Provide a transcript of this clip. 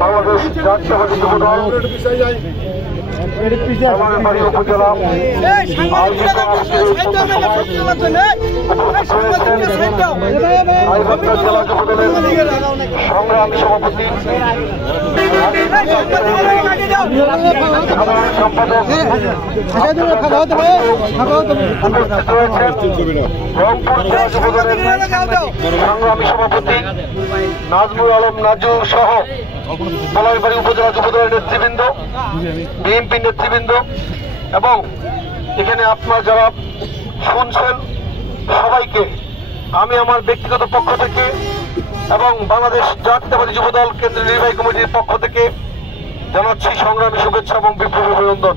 বাংলাদেশ জাতীয়তাবাদী যুবদল বাড়ি উপজেলা জেলা যুবদলের সংগ্রামী সভাপতি সাধারণ সম্পাদক রংপুর জেলা যুবদলের সংগ্রামী সভাপতি নাজমুল আলম নাজু সহ বলাইবাড়ি উপজেলা যুবদলের নেতৃবৃন্দ, বিএনপি নেতৃবৃন্দ এবং এখানে আপনারা যারা শুনছেন সবাইকে আমি আমার ব্যক্তিগত পক্ষ থেকে এবং বাংলাদেশ জাতীয়তাবাদী যুবদল কেন্দ্রীয় নির্বাহী কমিটির পক্ষ থেকে জানাচ্ছি সংগ্রামী শুভেচ্ছা এবং বিপ্লবী অভিনন্দন।